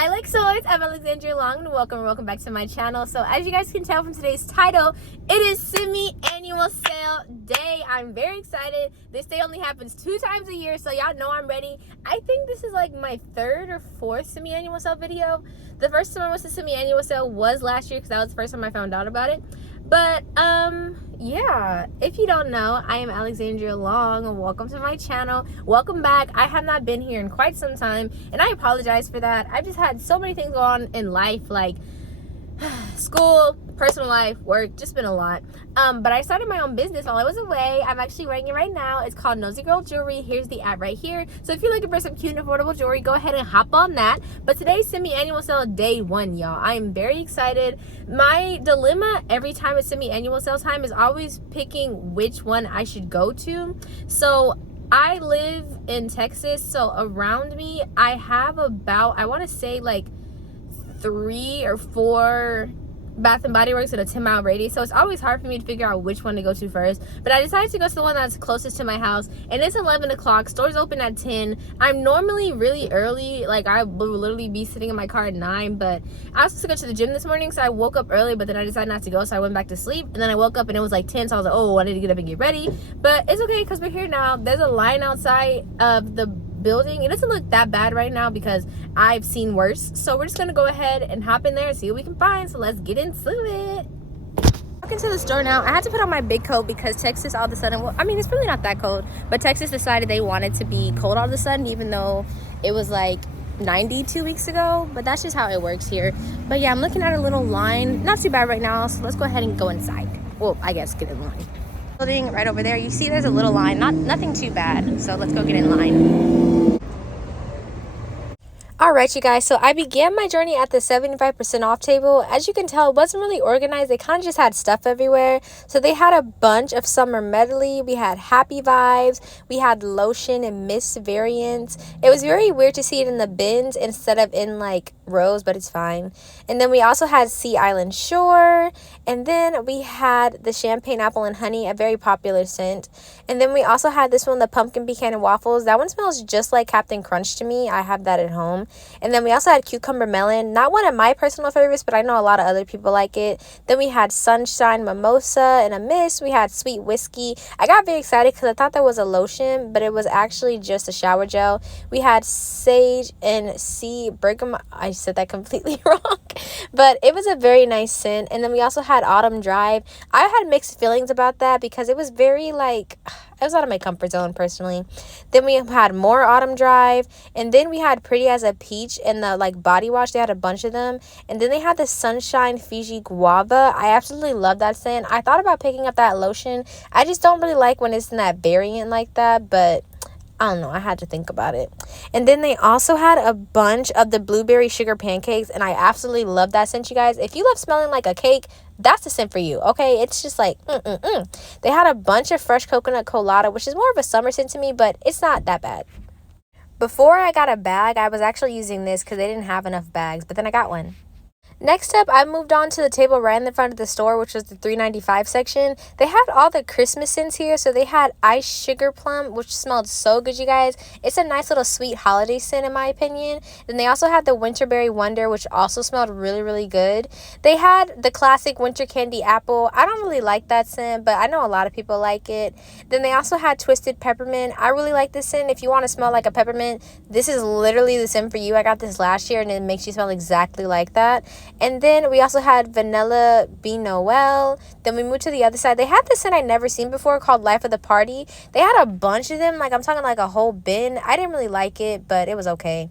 Hi Lexiods, I'm Alexandria Long and welcome back to my channel. So as you guys can tell from today's title, it is semi-annual sale day. I'm very excited. This day only happens 2 times a year, so y'all know I'm ready. I think this is like my 3rd or 4th semi-annual sale video. The first time I went to semi-annual sale was last year because that was the first time I found out about it. But yeah, if you don't know, I am Alexandria Long and welcome to my channel. Welcome back. I have not been here in quite some time and I apologize for that. I've just had so many things go on in life, like school, personal life, work, just been a lot. But I started my own business while I was away. I'm actually wearing it right now. It's called nosygirljewelry. Here's the ad right here. So if you're looking for some cute and affordable jewelry, go ahead and hop on that. But today's semi-annual sale day 1, y'all. I am very excited. My dilemma every time it's semi-annual sale time is always picking which one I should go to. So I live in Texas, so around me I have about, I want to say like 3 or 4 Bath and Body Works in a 10-mile radius, so it's always hard for me to figure out which one to go to first. But I decided to go to the one that's closest to my house, and it's 11 o'clock. Stores open at 10. I'm normally really early, like I will literally be sitting in my car at 9, but I was supposed to go to the gym this morning, so I woke up early, but then I decided not to go, so I went back to sleep. And then I woke up and it was like 10, so I was like, oh, I need to get up and get ready. But it's okay because we're here now. There's a line outside of the building. It doesn't look that bad right now because I've seen worse, so we're just gonna go ahead and hop in there and see what we can find. So let's get into it. Walking to the store now. I had to put on my big coat because Texas all of a sudden, well, I mean, it's really not that cold, but Texas decided they wanted to be cold all of a sudden, even though it was like 90 2 weeks ago. But that's just how it works here. But yeah, I'm looking at a little line, not too bad right now, so let's go ahead and go inside. Well, I guess get in line. Building right over there, you see there's a little line, nothing too bad, so let's go get in line. Alright you guys, so I began my journey at the 75% off table. As you can tell, it wasn't really organized. They kind of just had stuff everywhere. So they had a bunch of summer medley. We had Happy Vibes. We had lotion and mist variants. It was very weird to see it in the bins instead of in like rows, but it's fine. And then we also had Sea Island Shore. And then we had the Champagne Apple and Honey, a very popular scent. And then we also had this one, the Pumpkin Pecan and Waffles. That one smells just like Captain Crunch to me. I have that at home. And then we also had Cucumber Melon, not one of my personal favorites, but I know a lot of other people like it. Then we had Sunshine Mimosa and a mist. We had Sweet Whiskey. I got very excited because I thought that was a lotion, but it was actually just a shower gel. We had Sage and Sea Bergamot. I said that completely wrong, but it was a very nice scent. And then we also had Autumn Drive. I had mixed feelings about that because it was very like, it was out of my comfort zone personally. Then we had more Autumn Drive, and then we had Pretty as a Peach and the like body wash. They had a bunch of them. And then they had the Sunshine Fiji Guava. I absolutely love that scent. I thought about picking up that lotion. I just don't really like when it's in that variant like that, but I don't know, I had to think about it. And then they also had a bunch of the blueberry sugar pancakes, and I absolutely love that scent, you guys. If you love smelling like a cake, that's the scent for you, okay? It's just like, They had a bunch of fresh coconut colada, which is more of a summer scent to me, but it's not that bad. Before I got a bag, I was actually using this because they didn't have enough bags, but then I got one. Next up, I moved on to the table right in the front of the store, which was the $3.95 section. They had all the Christmas scents here. So they had Ice Sugar Plum, which smelled so good, you guys. It's a nice little sweet holiday scent, in my opinion. Then they also had the Winterberry Wonder, which also smelled really, really good. They had the classic Winter Candy Apple. I don't really like that scent, but I know a lot of people like it. Then they also had Twisted Peppermint. I really like this scent. If you want to smell like a peppermint, this is literally the scent for you. I got this last year, and it makes you smell exactly like that. And then we also had Vanilla Bean Noel. Then we moved to the other side. They had this scent I'd never seen before called Life of the Party. They had a bunch of them. Like, I'm talking like a whole bin. I didn't really like it, but it was okay.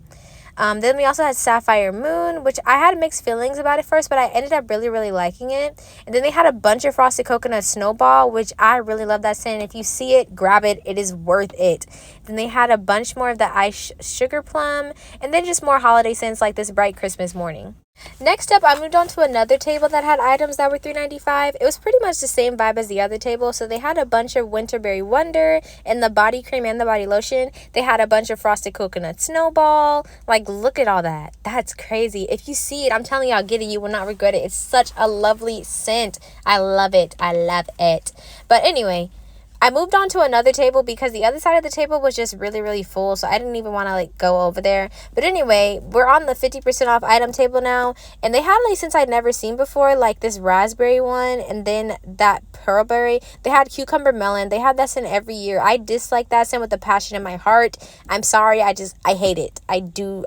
Then we also had Sapphire Moon, which I had mixed feelings about it first, but I ended up really, really liking it. And then they had a bunch of Frosted Coconut Snowball, which I really love that scent. If you see it, grab it. It is worth it. Then they had a bunch more of the Ice Sugar Plum, and then just more holiday scents like this Bright Christmas Morning. Next up, I moved on to another table that had items that were $3.95. It was pretty much the same vibe as the other table. So they had a bunch of Winterberry Wonder and the body cream and the body lotion. They had a bunch of Frosted Coconut Snowball. Like, look at all that. That's crazy. If you see it, I'm telling y'all, get it. You will not regret it. It's such a lovely scent. I love it. I love it. But anyway, I moved on to another table because the other side of the table was just really, really full. So I didn't even want to like go over there. But anyway, we're on the 50% off item table now. And they had like scents I'd never seen before, like this raspberry one and then that pearlberry. They had cucumber melon. They had that scent every year. I dislike that scent with a passion in my heart. I'm sorry. I hate it. I do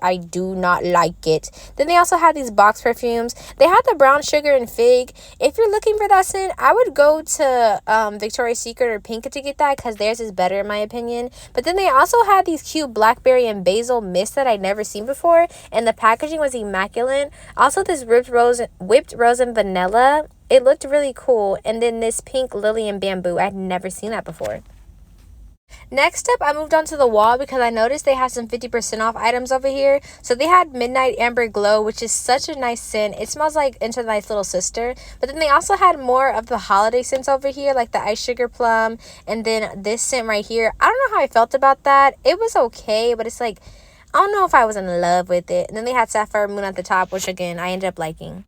not like it. Then they also had these box perfumes. They had the brown sugar and fig. If you're looking for that scent, I would go to Victoria's Secret or Pink to get that because theirs is better in my opinion. But then they also had these cute blackberry and basil mists that I'd never seen before, and the packaging was immaculate. Also this whipped rose and vanilla, it looked really cool. And then this pink lily and bamboo, I'd never seen that before. Next up, I moved on to the wall because I noticed they had some 50% off items over here. So they had Midnight Amber Glow, which is such a nice scent. It smells like Into the Night's Little Sister. But then they also had more of the holiday scents over here, like the Ice Sugar Plum. And then this scent right here. I don't know how I felt about that. It was okay, but it's like, I don't know if I was in love with it. And then they had Sapphire Moon at the top, which again, I ended up liking.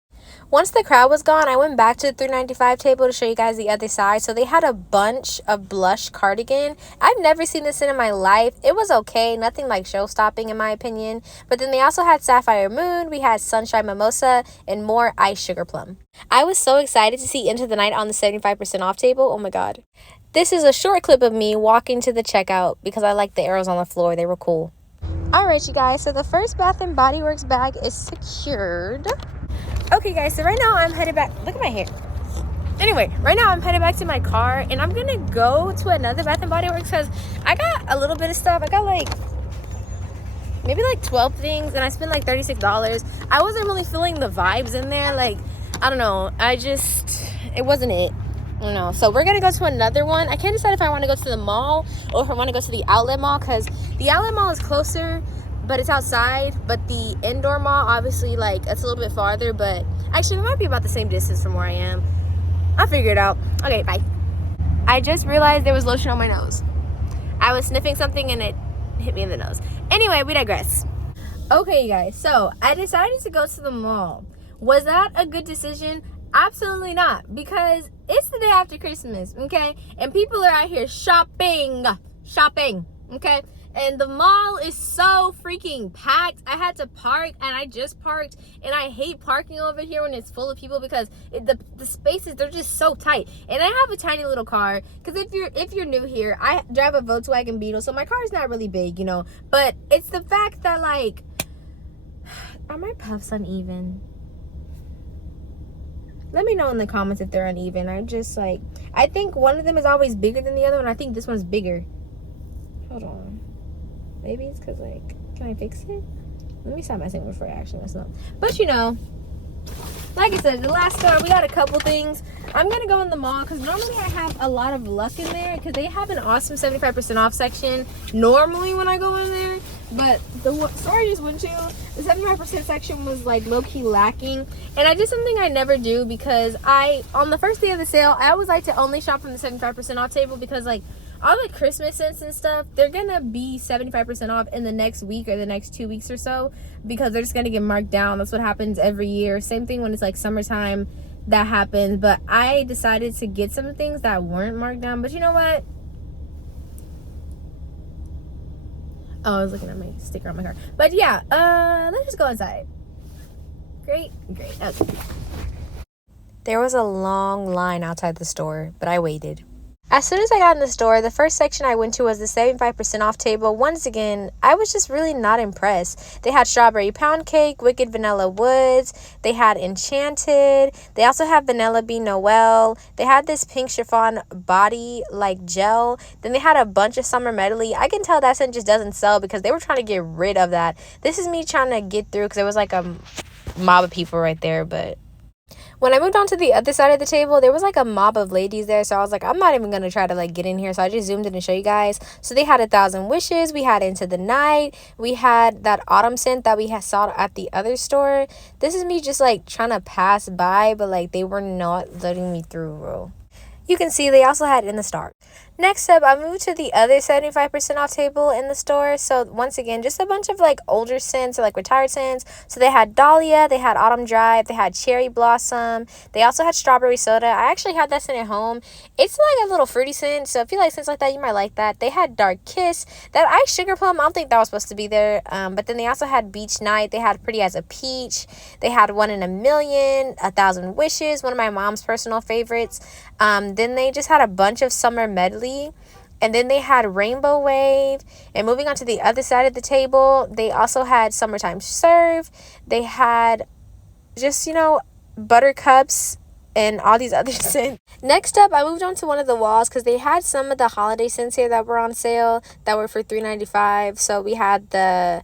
Once the crowd was gone, I went back to the $3.95 table to show you guys the other side. So they had a bunch of blush cardigan. I've never seen this in my life. It was okay. Nothing like show-stopping in my opinion. But then they also had Sapphire Moon. We had Sunshine Mimosa and more Ice Sugar Plum. I was so excited to see Into the Night on the 75% off table. Oh my god. This is a short clip of me walking to the checkout because I like the arrows on the floor. They were cool. Alright, you guys. So the first Bath & Body Works bag is secured. Okay guys, so right now I'm headed back. Look at my hair. Anyway, right now I'm headed back to my car and I'm gonna go to another Bath & Body Works because I got a little bit of stuff. I got like maybe like 12 things and I spent like $36. I wasn't really feeling the vibes in there. Like, I don't know. It wasn't it. I don't know. So we're gonna go to another one. I can't decide if I want to go to the mall or if I want to go to the outlet mall because the outlet mall is closer, but it's outside. But the indoor mall, obviously, like, it's a little bit farther, but actually it might be about the same distance from where I am. I'll figure it out. Okay, bye. I just realized there was lotion on my nose. I was sniffing something and it hit me in the nose. Anyway, we digress. Okay, you guys, so I decided to go to the mall. Was that a good decision? Absolutely not, because it's the day after Christmas, okay? And people are out here shopping, okay? And the mall is so freaking packed. I had to park, and I just parked, and I hate parking over here when it's full of people because the spaces, they're just so tight. And I have a tiny little car, because if you're new here, I drive a Volkswagen Beetle, so my car is not really big, you know. But it's the fact that, like, are my puffs uneven? Let me know in the comments if they're uneven. I think one of them is always bigger than the other one. I think this one's bigger. Hold on. Maybe it's because, like, can I fix it? Let me stop messing before I actually mess up. But, you know, like I said, the last store, we got a couple things. I'm going to go in the mall because normally I have a lot of luck in there because they have an awesome 75% off section normally when I go in there. But the store I just went to, the 75% section was, like, low-key lacking. And I did something I never do because on the first day of the sale, I always like to only shop from the 75% off table because, like, all the Christmas scents and stuff, they're gonna be 75% off in the next week or the next 2 weeks or so because they're just gonna get marked down. That's what happens every year. Same thing when it's like summertime, that happens. But I decided to get some things that weren't marked down. But you know what? Oh, I was looking at my sticker on my car. But yeah, let's just go inside. Great. Okay. There was a long line outside the store, but I waited. As soon as I got in the store, the first section I went to was the 75% off table. Once again, I was just really not impressed. They had strawberry pound cake, Wicked Vanilla Woods. They had Enchanted. They also had Vanilla Bean Noel. They had this pink chiffon body like gel. Then they had a bunch of summer medley. I can tell that scent just doesn't sell because they were trying to get rid of that. This is me trying to get through because there was like a mob of people right there, but when I moved on to the other side of the table, there was like a mob of ladies there. So I was like, I'm not even going to try to like get in here. So I just zoomed in and show you guys. So they had 1,000 Wishes. We had Into the Night. We had that autumn scent that we had saw at the other store. This is me just like trying to pass by, but like they were not letting me through, bro. You can see they also had In the Stars. Next up, I moved to the other 75% off table in the store. So once again, just a bunch of like older scents or like retired scents. So they had Dahlia, they had Autumn Drive, they had Cherry Blossom. They also had Strawberry Soda. I actually had that scent at home. It's like a little fruity scent. So if you like scents like that, you might like that. They had Dark Kiss. That Ice Sugar Plum, I don't think that was supposed to be there. But then they also had Beach Night. They had Pretty as a Peach. They had One in a Million, A Thousand Wishes, one of my mom's personal favorites. Then they just had a bunch of summer medley. And then they had Rainbow Wave. And moving on to the other side of the table, they also had Summertime Serve. They had just, Buttercups and all these other scents. Next up, I moved on to one of the walls because they had some of the holiday scents here that were on sale that were for $3.95. So we had the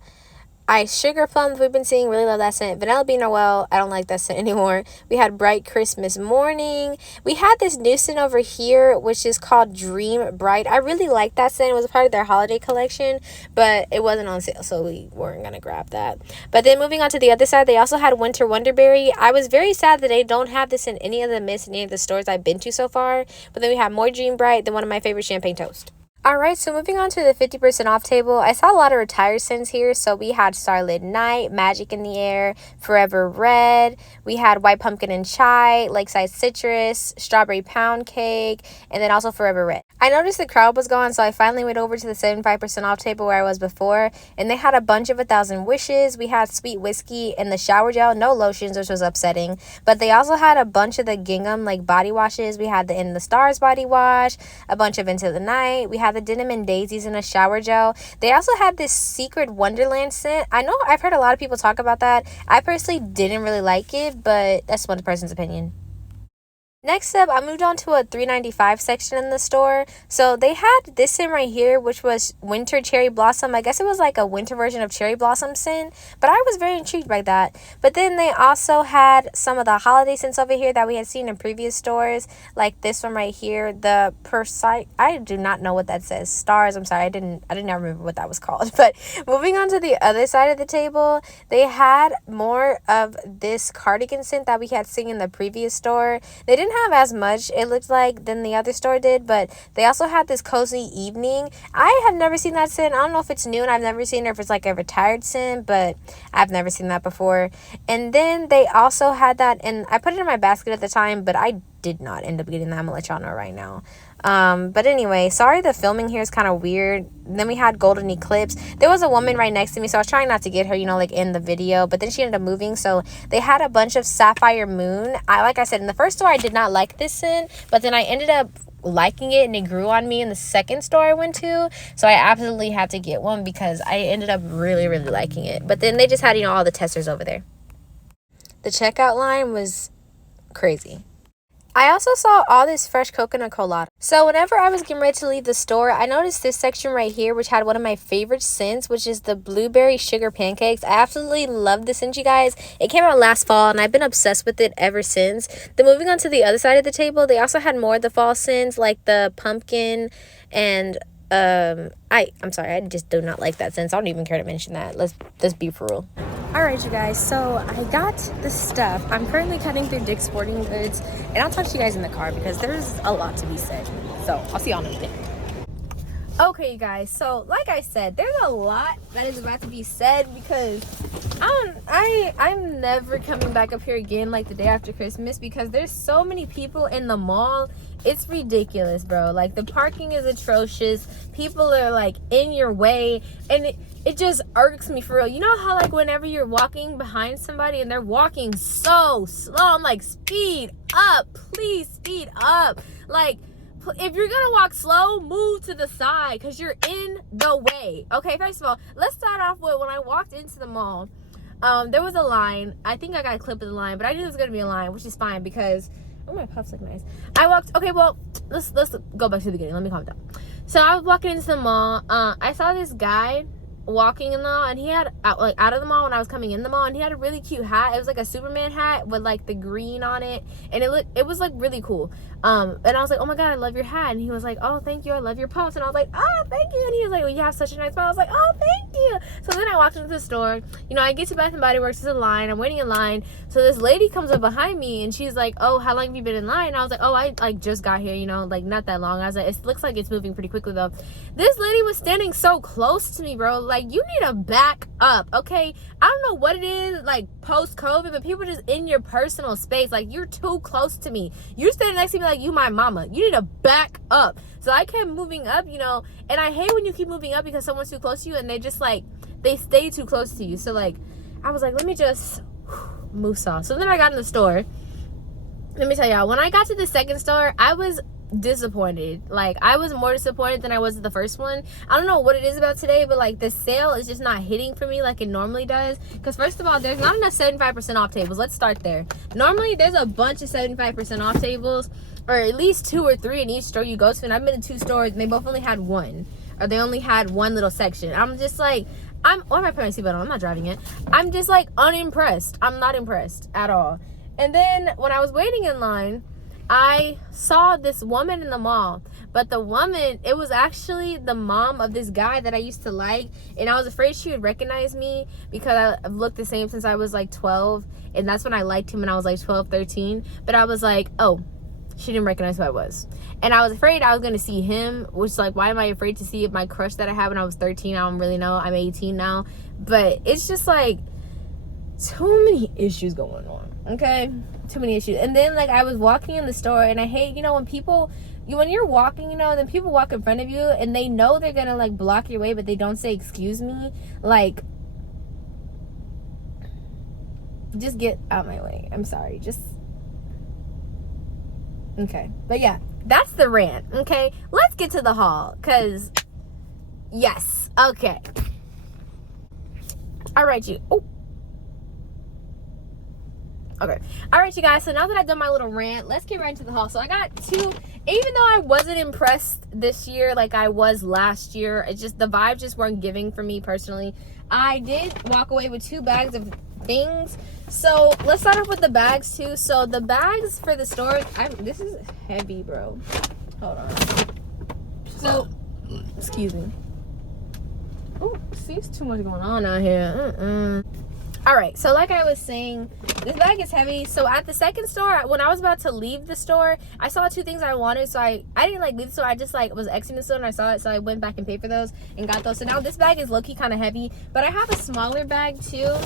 Ice Sugar Plum we've been seeing, really love that scent. Vanilla Bean Noel, I don't like that scent anymore. We had Bright Christmas Morning. We had this new scent over here, which is called Dream Bright. I really like that scent. It was a part of their holiday collection, but it wasn't on sale, so we weren't going to grab that. But then moving on to the other side, they also had Winter Wonderberry. I was very sad that they don't have this in any of the Miss in any of the stores I've been to so far. But then we have more Dream Bright than one of my favorite Champagne Toast. Alright, so moving on to the 50% off table, I saw a lot of retired scents here. So we had Starlit Night, Magic in the Air, Forever Red. We had White Pumpkin and Chai, Lakeside Citrus, Strawberry Pound Cake, and then also Forever Red. I noticed the crowd was gone, so I finally went over to the 75% off table where I was before, and they had a bunch of A Thousand Wishes. We had Sweet Whiskey and the shower gel, no lotions, which was upsetting. But they also had a bunch of the gingham like body washes. We had the In the Stars body wash, a bunch of Into the Night. We had the Denim and Daisies in a shower gel. They also had this Secret Wonderland scent. I know I've heard a lot of people talk about that. I personally didn't really like it, but that's one person's opinion. Next up, I moved on to a $3.95 section in the store. So they had this scent right here, which was Winter Cherry Blossom. I guess it was like a winter version of Cherry Blossom scent, but I was very intrigued by that. But then they also had some of the holiday scents over here that we had seen in previous stores, like this one right here, the I do not know what that says. Stars, I'm sorry, I didn't remember what that was called. But moving on to the other side of the table, they had more of this cardigan scent that we had seen in the previous store. They didn't have as much, it looked like, than the other store did, but they also had this Cozy Evening. I have never seen that scent. I don't know if it's new and I've never seen it, or if it's like a retired scent, but I've never seen that before. And then they also had that, and I put it in my basket at the time, but I did not end up getting that. I'm gonna let y'all know right now. But anyway, sorry the filming here is kind of weird. Then we had Golden Eclipse. There was a woman right next to me, so I was trying not to get her, like in the video, but then she ended up moving. So they had a bunch of Sapphire Moon. Like I said, in the first store I did not like this scent, but then I ended up liking it and it grew on me in the second store I went to, so I absolutely had to get one because I ended up really liking it. But then they just had all the testers over there. The checkout line was crazy. I also saw all this fresh coconut colada. So whenever I was getting ready to leave the store, I noticed this section right here, which had one of my favorite scents, which is the Blueberry Sugar Pancakes. I absolutely love this scent, you guys. It came out last fall, and I've been obsessed with it ever since. Then moving on to the other side of the table, they also had more of the fall scents, like the pumpkin and I'm sorry, I just do not like that scent. I don't even care to mention that. Let's be for real. Alright, you guys, so I got the stuff. I'm currently cutting through Dick's Sporting Goods, and I'll talk to you guys in the car because there's a lot to be said. So I'll see y'all in a minute. Okay, you guys, so like I said, there's a lot that is about to be said because I'm never coming back up here again like the day after Christmas because there's so many people in the mall. It's ridiculous, bro. Like, the parking is atrocious. People are like in your way, and it just irks me for real. You know how like whenever you're walking behind somebody and they're walking so slow, I'm like, speed up, please speed up. Like, if you're gonna walk slow, move to the side because you're in the way. Okay, first of all, let's start off with when I walked into the mall. There was a line. I think I got a clip of the line, but I knew there was gonna be a line, which is fine because my puffs look nice. I walked. Okay, well, let's go back to the beginning. Let me calm down. So I was walking into the mall. I saw this guy walking in the mall, and he had out of the mall when I was coming in the mall, and he had a really cute hat. It was like a Superman hat with like the green on it, and it was like really cool. And I was like, oh my god, I love your hat. And he was like, oh, thank you, I love your post. And I was like, oh, thank you. And he was like, well, you have such a nice post. I was like, oh, thank you. So then I walked into the store. You know, I get to Bath and Body Works, there's a line, I'm waiting in line. So this lady comes up behind me, and she's like, oh, how long have you been in line? And I was like, oh, I like just got here, you know, like not that long. I was like, it looks like it's moving pretty quickly though. This lady was standing so close to me, bro. Like, you need to back up, okay? I don't know what it is, like post-COVID, but people just in your personal space. Like, you're too close to me. You're standing next to me like you my mama. You need to back up. So I kept moving up, you know, and I hate when you keep moving up because someone's too close to you and they just like, they stay too close to you. So like, I was like, let me just move soft. So then I got in the store. Let me tell y'all, when I got to the second store, I was disappointed. Like, I was more disappointed than I was at the first one. I don't know what it is about today, but like the sale is just not hitting for me like it normally does. Because first of all, there's not enough 75% off tables. Let's start there. Normally there's a bunch of 75% off tables, or at least 2 or 3 in each store you go to, and I've been to 2 stores and they both only had one, or they only had one little section. I'm just like, why am I putting my seatbelt on? I'm not driving it. I'm just like unimpressed. I'm not impressed at all. And then when I was waiting in line, I saw this woman in the mall, but the woman, it was actually the mom of this guy that I used to like, and I was afraid she would recognize me because I've looked the same since I was like 12, and that's when I liked him when I was like 12, 13, but I was like, oh, she didn't recognize who I was, and I was afraid I was going to see him, which like, why am I afraid to see my crush that I had when I was 13? I don't really know. I'm 18 now, but it's just like too many issues going on, okay? Too many issues. And then like I was walking in the store, and I hate, you know, when you're walking, you know, then people walk in front of you and they know they're gonna like block your way, but they don't say excuse me. Like, just get out my way. I'm sorry. Just okay. But yeah, that's the rant. Okay, let's get to the haul, because yes, okay, all right, you. Oh, okay, all right, you guys, so now that I've done my little rant, let's get right into the haul. So I got 2, even though I wasn't impressed this year like I was last year, it's just the vibes just weren't giving for me personally. I did walk away with 2 bags of things. So let's start off with the bags too. So the bags for the store, this is heavy, bro. Hold on. So excuse me. Oh, see, it's too much going on out here. All right, so like I was saying, this bag is heavy. So at the second store, when I was about to leave the store, I saw 2 things I wanted. So I didn't like leave the store. I just like was exiting the store and I saw it. So I went back and paid for those and got those. So now this bag is low-key kind of heavy. But I have a smaller bag too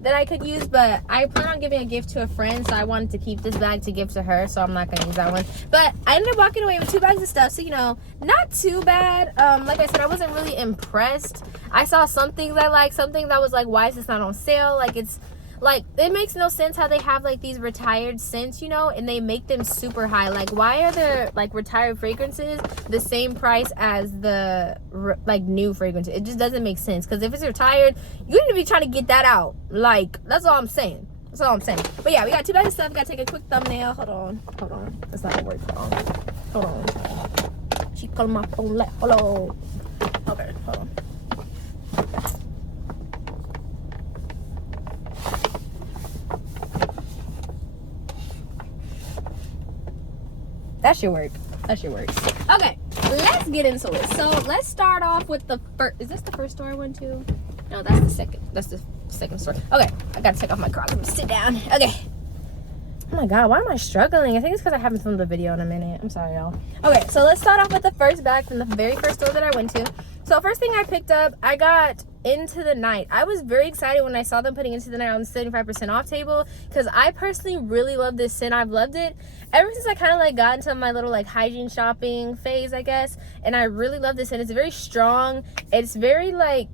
that I could use, but I plan on giving a gift to a friend, so I wanted to keep this bag to give to her, so I'm not gonna use that one. But I ended up walking away with 2 bags of stuff, so you know, not too bad. Like I said, I wasn't really impressed. I saw some things I liked, some things I was like, why is this not on sale? Like, it's like, it makes no sense how they have like these retired scents, you know, and they make them super high. Like, why are there like retired fragrances the same price as the like new fragrances? It just doesn't make sense, because if it's retired, you need to be trying to get that out. Like, that's all I'm saying. That's all I'm saying. But yeah, we got 2 bags of stuff. We gotta take a quick thumbnail. Hold on, that's not gonna work. Hold on, she calling my phone like, hello. Okay, hold on. That should work. Okay, let's get into it. So let's start off with the first. Is this the first store I went to? No, that's the second. That's the second store. Okay, I gotta take off my crocs. I'm gonna sit down. Okay. Oh my god, why am I struggling? I think it's because I haven't filmed the video in a minute. I'm sorry, y'all. Okay, so let's start off with the first bag from the very first store that I went to. So first thing I picked up, I got Into the Night. I was very excited when I saw them putting Into the Night on the 75% off table, because I personally really love this scent. I've loved it ever since I kind of like got into my little like hygiene shopping phase, I guess, and I really love this scent. It's very strong. It's very like,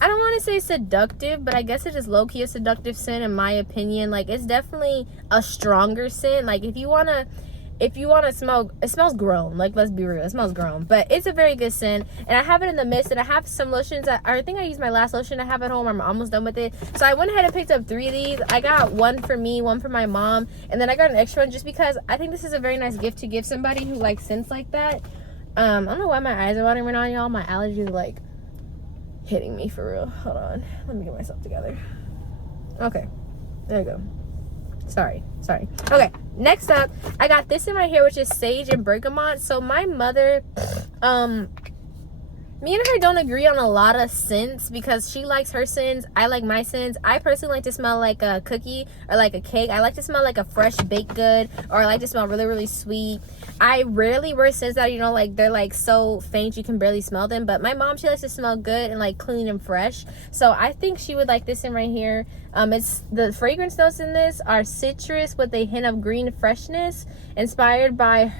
I don't want to say seductive, but I guess it's just low-key a seductive scent in my opinion. Like, it's definitely a stronger scent. Like, if you want to smell, it smells grown. Like, let's be real, it smells grown, but it's a very good scent. And I have it in the mist, and I have some lotions that I think I used my last lotion I have at home. I'm almost done with it, so I went ahead and picked up 3 of these. I got 1 for me, 1 for my mom, and then I got an extra one just because I think this is a very nice gift to give somebody who likes scents like that. I don't know why my eyes are watering right now, y'all. My allergies are like hitting me for real. Hold on. Let me get myself together. Okay. There you go. Sorry. Okay, next up, I got this in my hair, which is sage and bergamot. So my mother, me and her don't agree on a lot of scents because she likes her scents, I like my scents. I personally like to smell like a cookie or like a cake. I like to smell like a fresh baked good, or I like to smell really, really sweet. I rarely wear scents that, you know, like they're like so faint you can barely smell them. But my mom, she likes to smell good and like clean and fresh. So I think she would like this in right here. It's the fragrance notes in this are citrus with a hint of green freshness, inspired by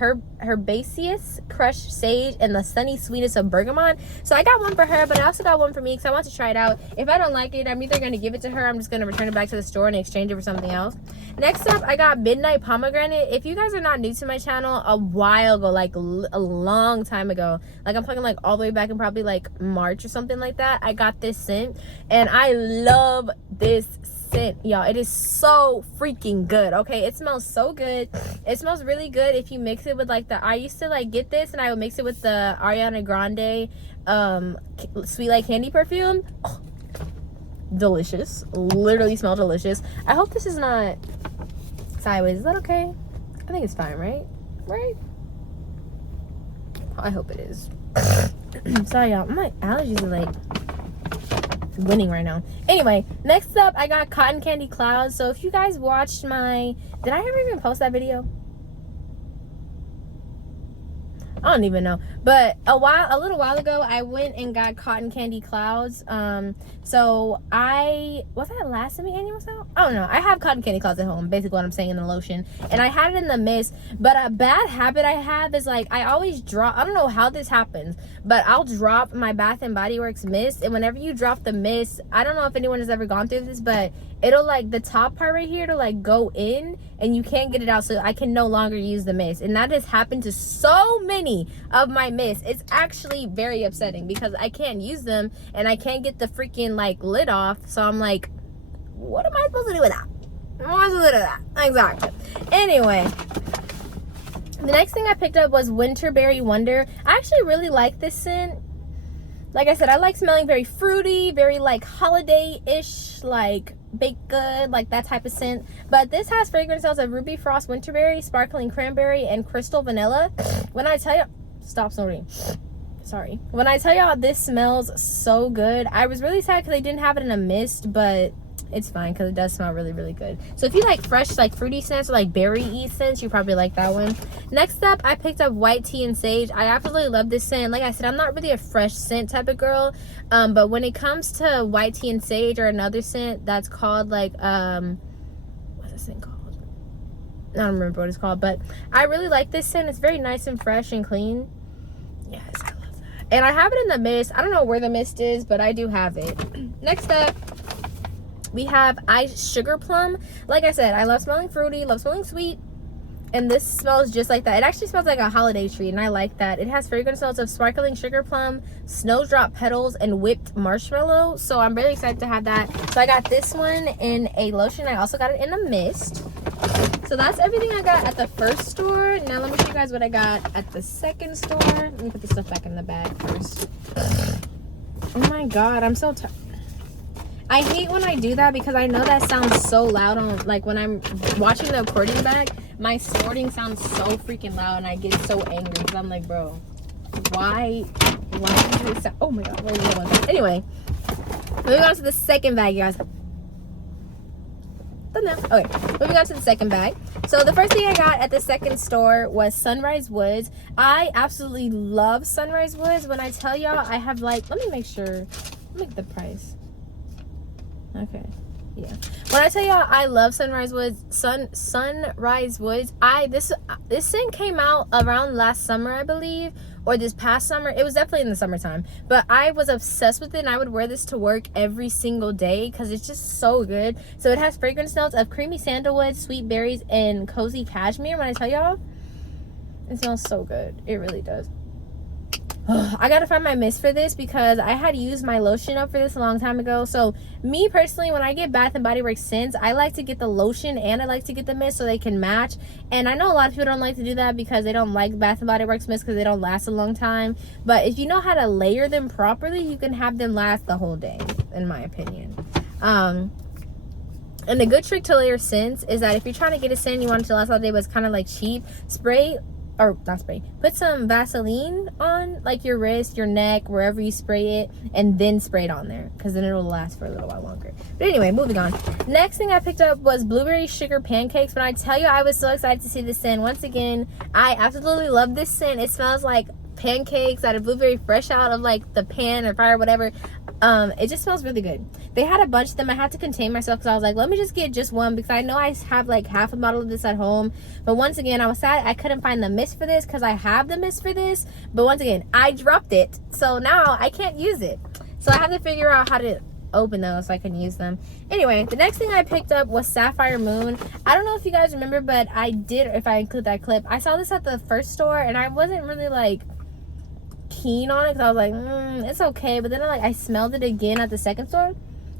herbaceous, crushed sage, and the sunny sweetness of bergamot. So I got one for her, but I also got one for me because I want to try it out. If I don't like it, I'm either going to give it to her, I'm just going to return it back to the store and exchange it for something else. Next up, I got Midnight Pomegranate. If you guys are not new to my channel, a while ago, like a long time ago, like I'm talking like all the way back in probably like March or something like that, I got this scent and I love this scent, y'all. It is so freaking good. Okay, it smells so good. It smells really good if you mix it with like I used to like get this and I would mix it with the Ariana Grande Sweet Like Candy perfume. Oh, delicious. Literally smell delicious. I hope this is not sideways. Is that okay? I think it's fine, right? I hope it is. Sorry, y'all. My allergies are like winning right now. Anyway, next up, I got Cotton Candy Clouds. So if you guys watched my, did I ever even post that video? I don't even know, but a little while ago I went and got Cotton Candy Clouds. So was that last time annual sale? I don't know. I have Cotton Candy Clouds at home, basically what I'm saying, in the lotion, and I had it in the mist. But a bad habit I have is like I always drop, I don't know how this happens, but I'll drop my Bath and Body Works mist, and whenever you drop the mist, I don't know if anyone has ever gone through this, but it'll like the top part right here to like go in and you can't get it out, so I can no longer use the mist. And that has happened to so many of my mists. It's actually very upsetting because I can't use them and I can't get the freaking like lid off. So I'm like, what am I supposed to do with that? What am I supposed to do with that? Exactly. Anyway, the next thing I picked up was Winterberry Wonder. I actually really like this scent. Like I said, I like smelling very fruity, very like holiday-ish, like baked good, like that type of scent. But this has fragrance notes of Ruby Frost Winterberry, Sparkling Cranberry, and Crystal Vanilla. When I tell you, stop snorting. Sorry. When I tell y'all this smells so good, I was really sad because they didn't have it in a mist, but it's fine because it does smell really, really good. So if you like fresh, like fruity scents or like berry-y scents, you probably like that one. Next up, I picked up White Tea and Sage. I absolutely love this scent. Like I said, I'm not really a fresh scent type of girl, but when it comes to White Tea and Sage or another scent that's called like what's this scent called? I don't remember what it's called, but I really like this scent. It's very nice and fresh and clean. Yes, I love that. And I have it in the mist. I don't know where the mist is, but I do have it. Next up, we have Iced Sugar Plum. Like I said, I love smelling fruity, love smelling sweet, and this smells just like that. It actually smells like a holiday tree, and I like that. It has fragrance notes of Sparkling Sugar Plum, Snowdrop Petals, and Whipped Marshmallow. So I'm really excited to have that. So I got this one in a lotion. I also got it in a mist. So that's everything I got at the first store. Now let me show you guys what I got at the second store. Let me put this stuff back in the bag first. Oh my god, I'm so tired. I hate when I do that because I know that sounds so loud on, like when I'm watching the recording back, my snorting sounds so freaking loud and I get so angry because I'm like, bro, why does it sound, oh my god, where are you going? Anyway, moving on to the second bag, you guys. Okay, moving on to the second bag. So the first thing I got at the second store was Sunrise Woods. I absolutely love Sunrise Woods. When I tell y'all, I have like, let me make sure, let me get the price. Okay, yeah. When I tell y'all I love Sunrise Woods, Sunrise Woods, this scent came out around last summer, I believe, or this past summer. It was definitely in the summertime, but I was obsessed with it and I would wear this to work every single day because it's just so good. So it has fragrance notes of creamy sandalwood, sweet berries, and cozy cashmere. When I tell y'all, it smells so good. It really does. I gotta find my mist for this because I had used my lotion up for this a long time ago. So me personally, when I get Bath and Body Works scents, I like to get the lotion and I like to get the mist so they can match. And I know a lot of people don't like to do that because they don't like Bath and Body Works mist because they don't last a long time. But if you know how to layer them properly, you can have them last the whole day, in my opinion. And the good trick to layer scents is that if you're trying to get a scent you want it to last all day but it's kind of like cheap, put some Vaseline on like your wrist, your neck, wherever you spray it, and then spray it on there because then it'll last for a little while longer. But anyway, moving on. Next thing I picked up was blueberry sugar pancakes. When I tell you I was so excited to see this scent, once again, I absolutely love this scent. It smells like pancakes that are blueberry fresh out of like the pan or fire or whatever. It just smells really good. They had a bunch of them. I had to contain myself because I was like, let me just get just one because I know I have like half a bottle of this at home. But once again, I was sad I couldn't find the mist for this because I have the mist for this. But once again, I dropped it, so now I can't use it. So I have to figure out how to open those so I can use them. Anyway, the next thing I picked up was Sapphire Moon. I don't know if you guys remember, but I did, if I include that clip, I saw this at the first store and I wasn't really like keen on it because I was like, it's okay. But then I smelled it again at the second store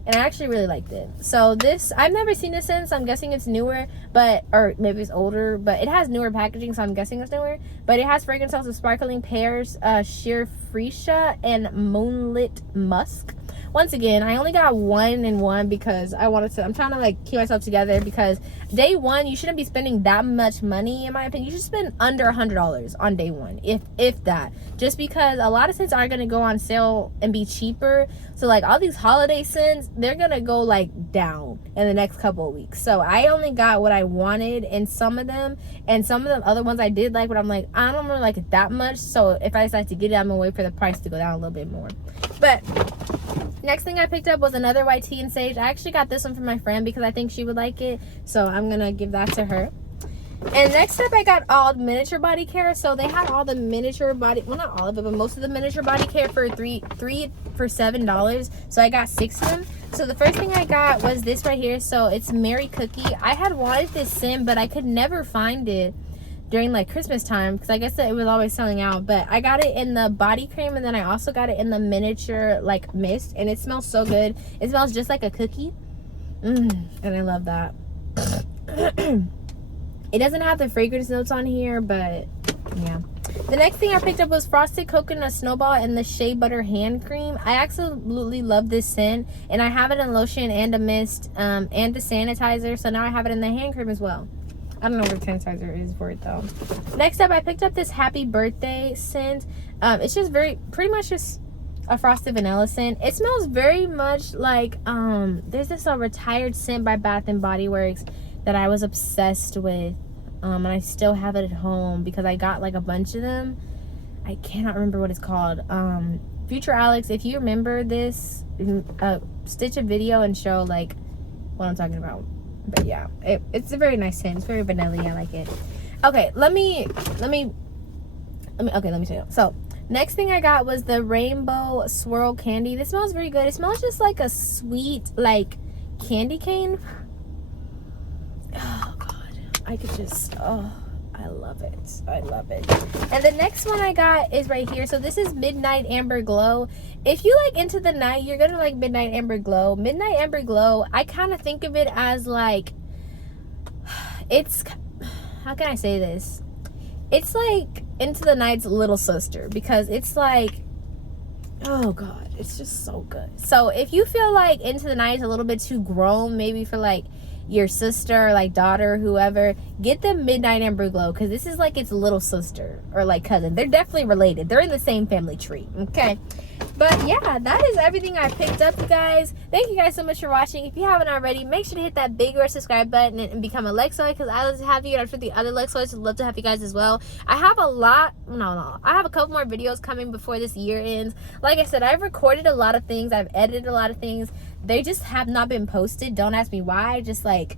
and I actually really liked it. So this, I've never seen this since. I'm guessing it's newer, or maybe it's older, but it has newer packaging, so I'm guessing it's newer. But it has fragrance notes of sparkling pears, sheer freesia, and moonlit musk. Once again, I only got 1 and 1 because I'm trying to like keep myself together because day one, you shouldn't be spending that much money, in my opinion. You should spend under $100 on day one, if that. Just because a lot of scents are going to go on sale and be cheaper. So like all these holiday scents, they're going to go like down in the next couple of weeks. So I only got what I wanted in some of them. And some of the other ones I did like, but I'm like, I don't really like it that much. So if I decide to get it, I'm going to wait for the price to go down a little bit more. But next thing I picked up was another white tea and sage. I actually got this one from my friend because I think she would like it. So I'm going to give that to her. And next up, I got all miniature body care. So they had all the miniature body, well, not all of it, but most of the miniature body care for three for $7. So I got 6 of them. So the first thing I got was this right here. So it's Mary Cookie. I had wanted this scent, but I could never find it during like Christmas time because I guess that it was always selling out. But I got it in the body cream and then I also got it in the miniature like mist, and it smells so good. It smells just like a cookie, and I love that. It doesn't have the fragrance notes on here, but yeah. The next thing I picked up was Frosted Coconut Snowball and the Shea Butter Hand Cream. I absolutely love this scent, and I have it in lotion and a mist, and the sanitizer. So now I have it in the hand cream as well. I don't know what the sanitizer is for it though. Next up, I picked up this Happy Birthday scent. It's just pretty much just a frosted vanilla scent. It smells very much like there's this retired scent by Bath and Body Works that I was obsessed with, and I still have it at home because I got like a bunch of them. I cannot remember what it's called. Future Alex, if you remember this, stitch a video and show like what I'm talking about. But yeah, it's a very nice scent. It's very vanilla. I like it. Okay, let me tell you. So next thing I got was the Rainbow Swirl Candy. This smells very good. It smells just like a sweet like candy cane. Oh god, I could just, I love it. I love it. And the next one I got is right here. So this is Midnight Amber Glow. If you like into the night, you're gonna like Midnight Amber Glow. Midnight Amber Glow, I kind of think of it as like, it's, how can I say this? It's like Into the Night's little sister, because it's like, oh god, it's just so good. So if you feel like Into the Night is a little bit too grown, maybe for like your sister, like daughter, whoever, get the Midnight Amber Glow, because this is like its little sister or like cousin. They're definitely related. They're in the same family tree. Okay, but yeah, that is everything I picked up, you guys. Thank you guys so much for watching. If you haven't already, make sure to hit that big red subscribe button and become a Lexioid, because I love to have you, and I'm sure the other Lexioids would love to have you guys as well. I have I have a couple more videos coming before this year ends. Like I said, I've recorded a lot of things, I've edited a lot of things. They just have not been posted. Don't ask me why, just like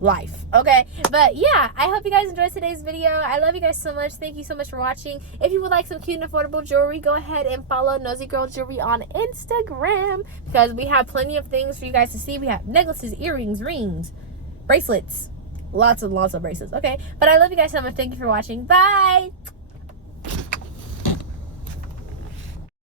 life. Okay, but yeah, I hope you guys enjoyed today's video. I love you guys so much. Thank you so much for watching. If you would like some cute and affordable jewelry, go ahead and follow Nosy Girl Jewelry on Instagram, because we have plenty of things for you guys to see. We have necklaces, earrings, rings, bracelets, lots and lots of bracelets. Okay, but I love you guys so much. Thank you for watching. Bye.